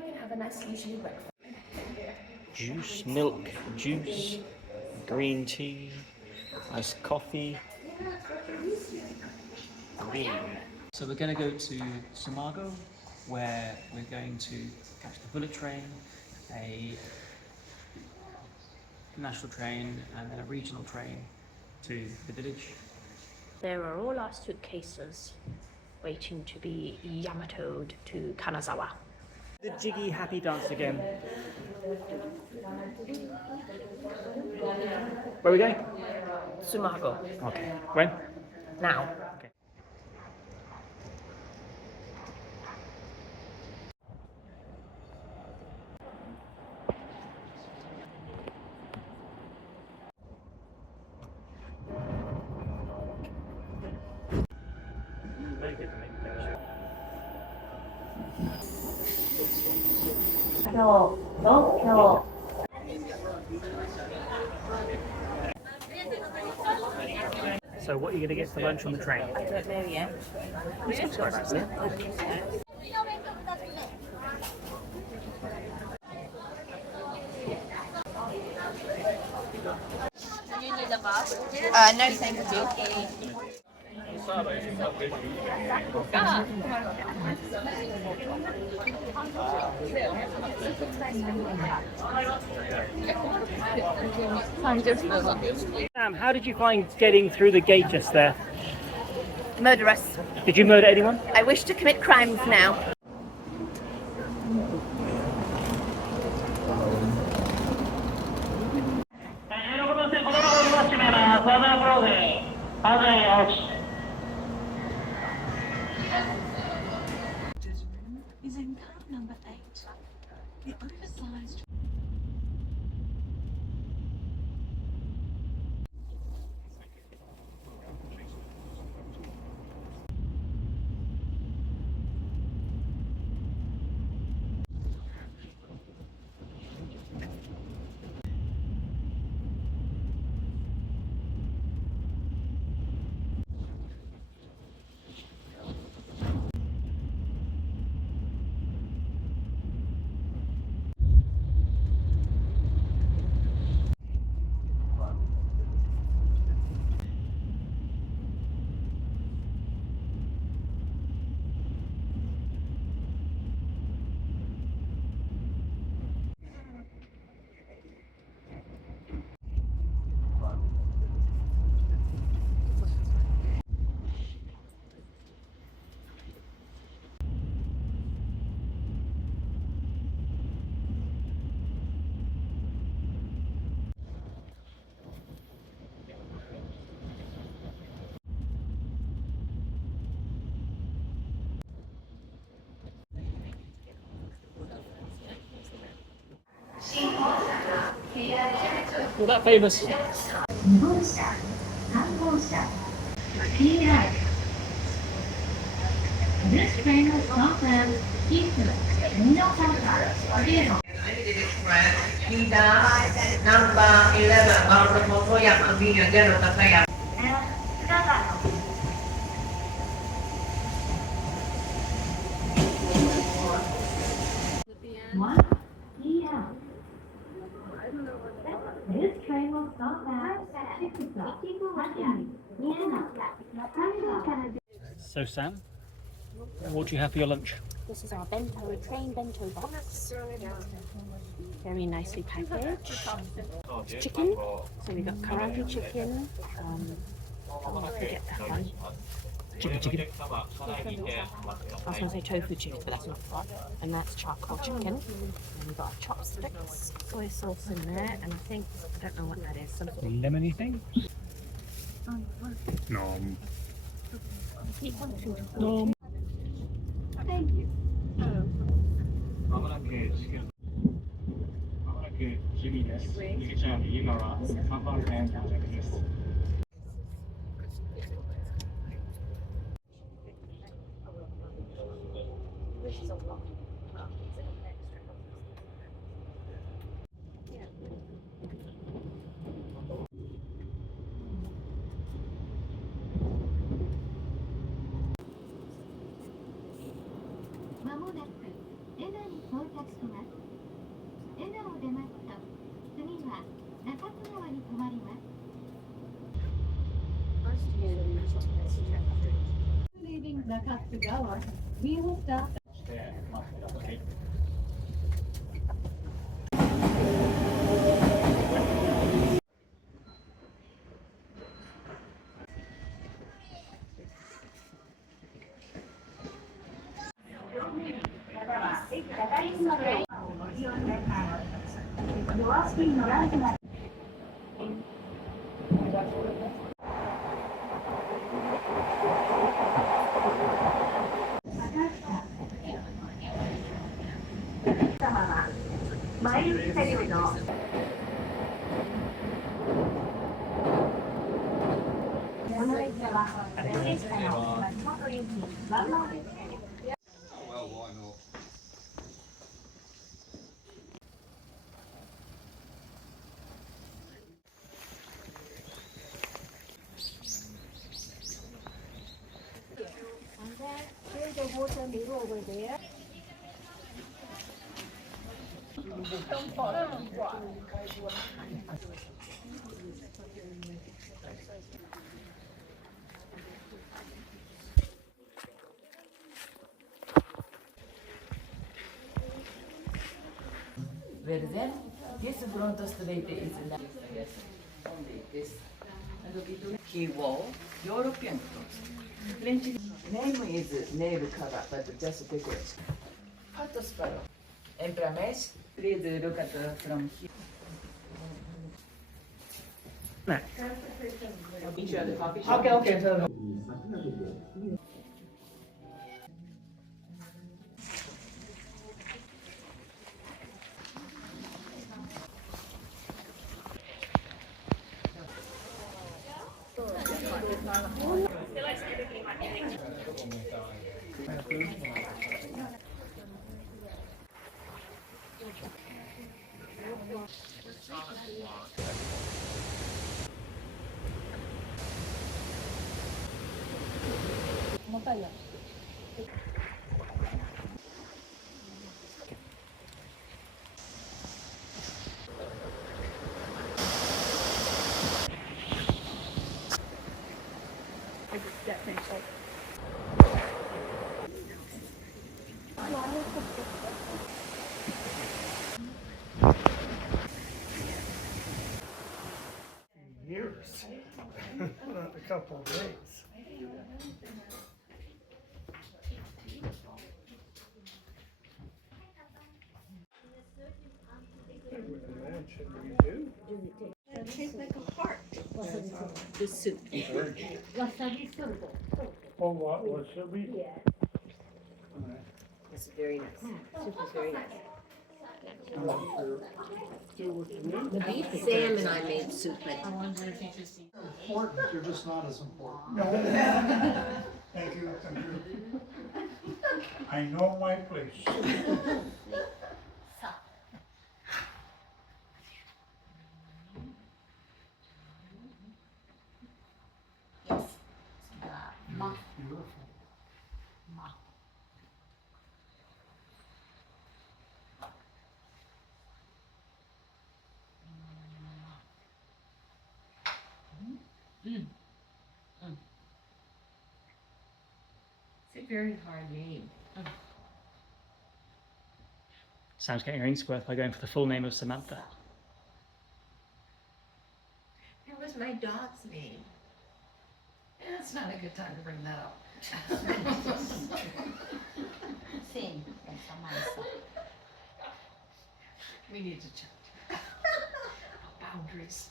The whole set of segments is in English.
we can have a nice leisurely breakfast. Juice, milk, juice, green tea, iced coffee, green. So we're going to go to Tsumago, where we're going to catch the bullet train, a national train, and then a regional train to the village. There are all our suitcases waiting to be Yamatoed to Kanazawa. The jiggy happy dance again. Where are we going? Tsumago. Okay. When? Now. Okay. So what are you going to get for lunch on the train? I don't know yet. No, thank you. Sam, how did you find getting through the gate just there? Murderous. Did you murder anyone? I wish to commit crimes now. Is in car number 8. The oversized. You're that famous. This train will stop at Number 11, Bento Motoya, convenient general Takaya. This train will stop at So Sam, what do you have for your lunch? This is our bento, train bento box. Very nicely packaged. Chicken. So we got karaage chicken. Forget that one. Chicken. I was going to say tofu chicken, but that's not right. And that's charcoal chicken. And we've got our chopsticks, soy sauce in there, and I think, I don't know what that is. Something. Lemony thing? No. Keep wanting to No. Thank you. Leaving Nakatsugawa, we will stop. There's a water mirror over there. Where then? This front street is only this. And key wall, European clothes. French name is nail color, but just decoration. Hot sparrow. Emperor Mesh, please look at from here. Okay, so Years, not a couple of days. I would imagine we do. The soup. Oh, what was it? We It's very nice. Soup is very nice. The beef salmon I made soup, but Important, you're just not as important. No. Thank you, thank you. I know my place. Beautiful. It's a very hard name. Sam's getting her ink squirt by going for the full name of Samantha. That was my dog's name. It's not a good time to bring that up. same. We need to check. Boundaries.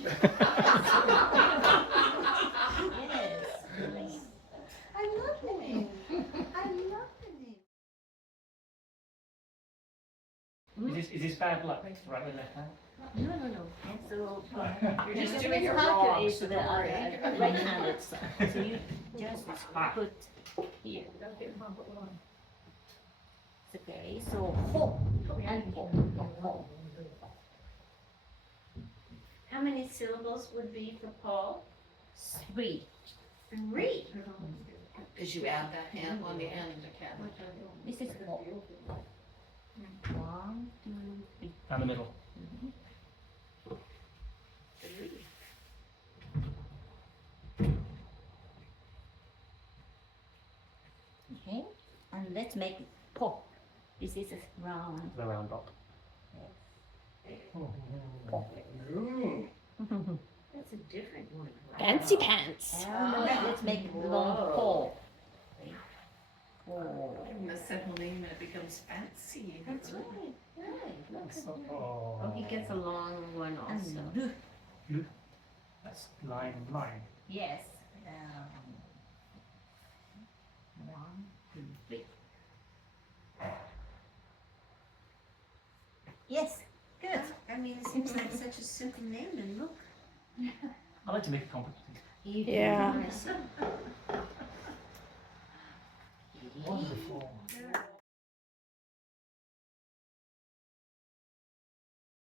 Yes. I love the name. I love the name. Is this bad luck? Right and left hand? No. So You're just this doing it pocket wrong, is so the don't worry. right-handed side. So you just put here. Okay. So ho and ho. How many syllables would be for Paul? 3. 3. Because you add that and on the end of the cat. This is ho. 1, 2, 3. Down the middle. make it pop. This is a round. The round dot. That's a different one. Fancy pants. Let's make it long pole. A simple name and it becomes fancy. That's right. Oh. Oh, he gets a long one also. That's line 9. Yes. 1, 2, 3. Yes, good. I mean, it seems like such a simple name and look. I like to make it complicated. You do. Yeah. I see.